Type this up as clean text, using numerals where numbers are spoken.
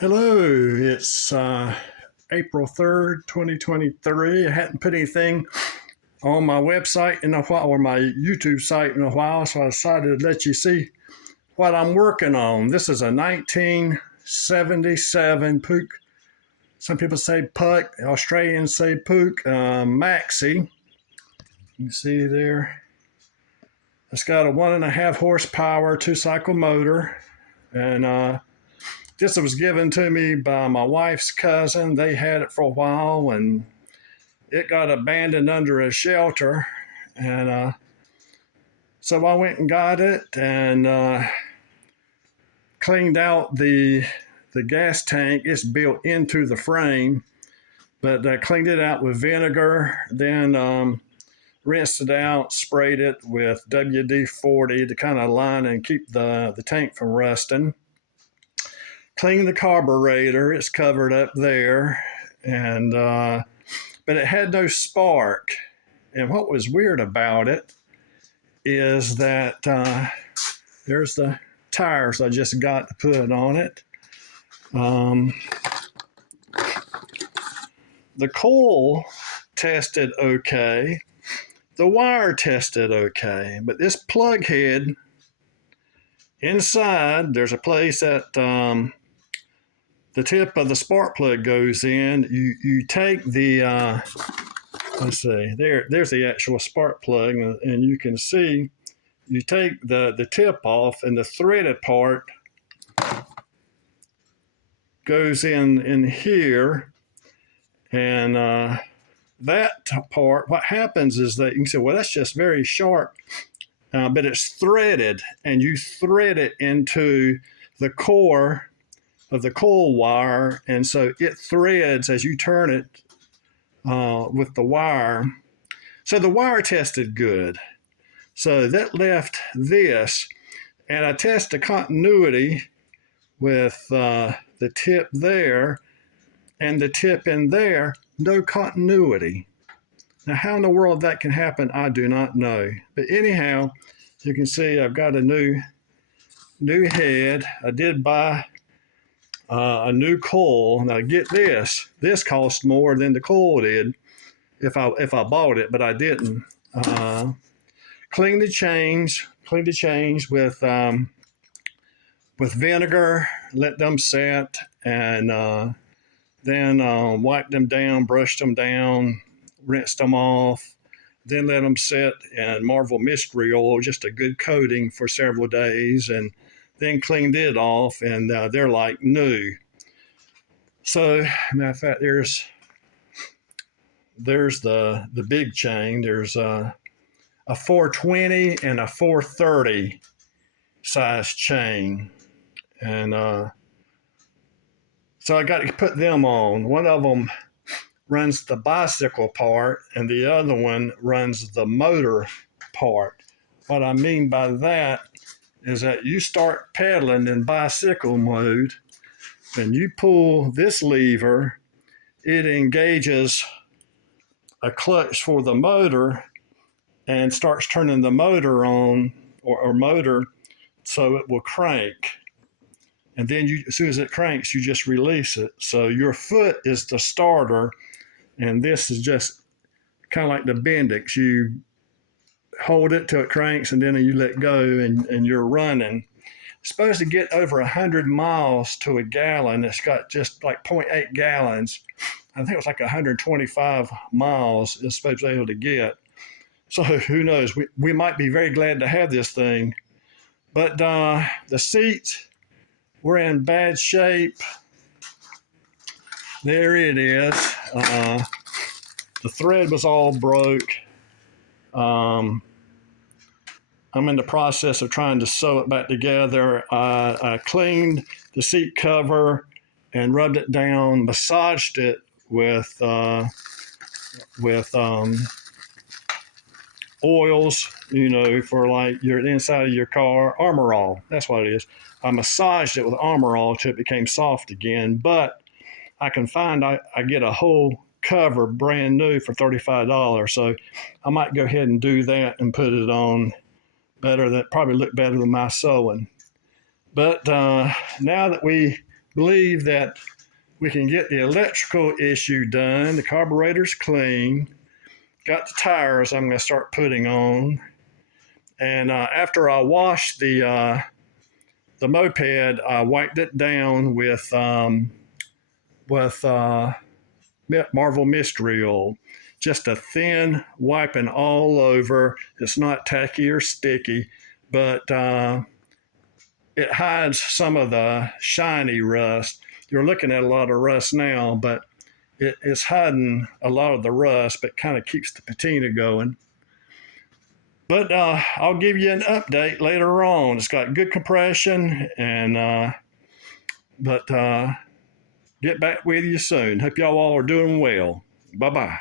Hello, it's April 3rd, 2023. I hadn't put anything on my website in a while, or my YouTube site in a while, so I decided to let you see what I'm working on. This is a 1977 Puch. Some people say Puch, Australians say Puch Maxi. You can see there. It's got a 1.5 horsepower two-cycle motor, and this was given to me by my wife's cousin. They had it for a while, and it got abandoned under a shelter. And so I went and got it and cleaned out the gas tank. It's built into the frame, but I cleaned it out with vinegar, then rinsed it out, sprayed it with WD-40 to kind of line and keep the tank from rusting. Cleaned the carburetor, it's covered up there, and but it had no spark. And what was weird about it is that there's the tires I just got to put on it. The coil tested okay, the wire tested okay, but this plug head inside, there's a place that the tip of the spark plug goes in. You take the let's see, there's the actual spark plug, and you can see you take the tip off, and the threaded part goes in here, and that part, what happens is that you can say, well, that's just very sharp, but it's threaded, and you thread it into the core of the coil wire, and so it threads as you turn it with the wire. So the wire tested good. So that left this, and I test the continuity with the tip there and the tip in there, no continuity. Now, how in the world that can happen, I do not know. But anyhow, you can see I've got a new head. I did buy a new coil. Now get this cost more than the coil did if I bought it, but I didn't. Clean the chains with vinegar, let them set, and then wipe them down, brush them down, rinse them off, then let them set in Marvel Mystery Oil, just a good coating for several days, and then cleaned it off, and they're like new. So, matter of fact, there's the big chain. There's a 420 and a 430 size chain, and so I got to put them on. One of them runs the bicycle part, and the other one runs the motor part. What I mean by that is that you start pedaling in bicycle mode, and you pull this lever, it engages a clutch for the motor and starts turning the motor on, or motor, so it will crank. And then as soon as it cranks, you just release it. So your foot is the starter, and this is just kind of like the Bendix. You hold it till it cranks, and then you let go, and you're running. It's supposed to get over 100 miles to a gallon. It's got just like 0.8 gallons. I think it was like 125 miles it's supposed to be able to get. So who knows? We might be very glad to have this thing. But the seats were in bad shape. There it is. The thread was all broke. I'm in the process of trying to sew it back together. I cleaned the seat cover and rubbed it down, massaged it with oils, for like your inside of your car, Armor All. That's what it is. I massaged it with Armor All till it became soft again. But I can find I get a whole cover brand new for $35. So I might go ahead and do that and put it on better. That probably look better than my sewing. But now that we believe that we can get the electrical issue done. The carburetor's clean. Got the tires I'm going to start putting on. And after I washed the moped, I wiped it down with Marvel Mystery Oil. Just a thin wiping all over. It's not tacky or sticky, but it hides some of the shiny rust. You're looking at a lot of rust now, but it's hiding a lot of the rust, but kind of keeps the patina going. But I'll give you an update later on. It's got good compression, and but get back with you soon. Hope y'all all are doing well. Bye bye.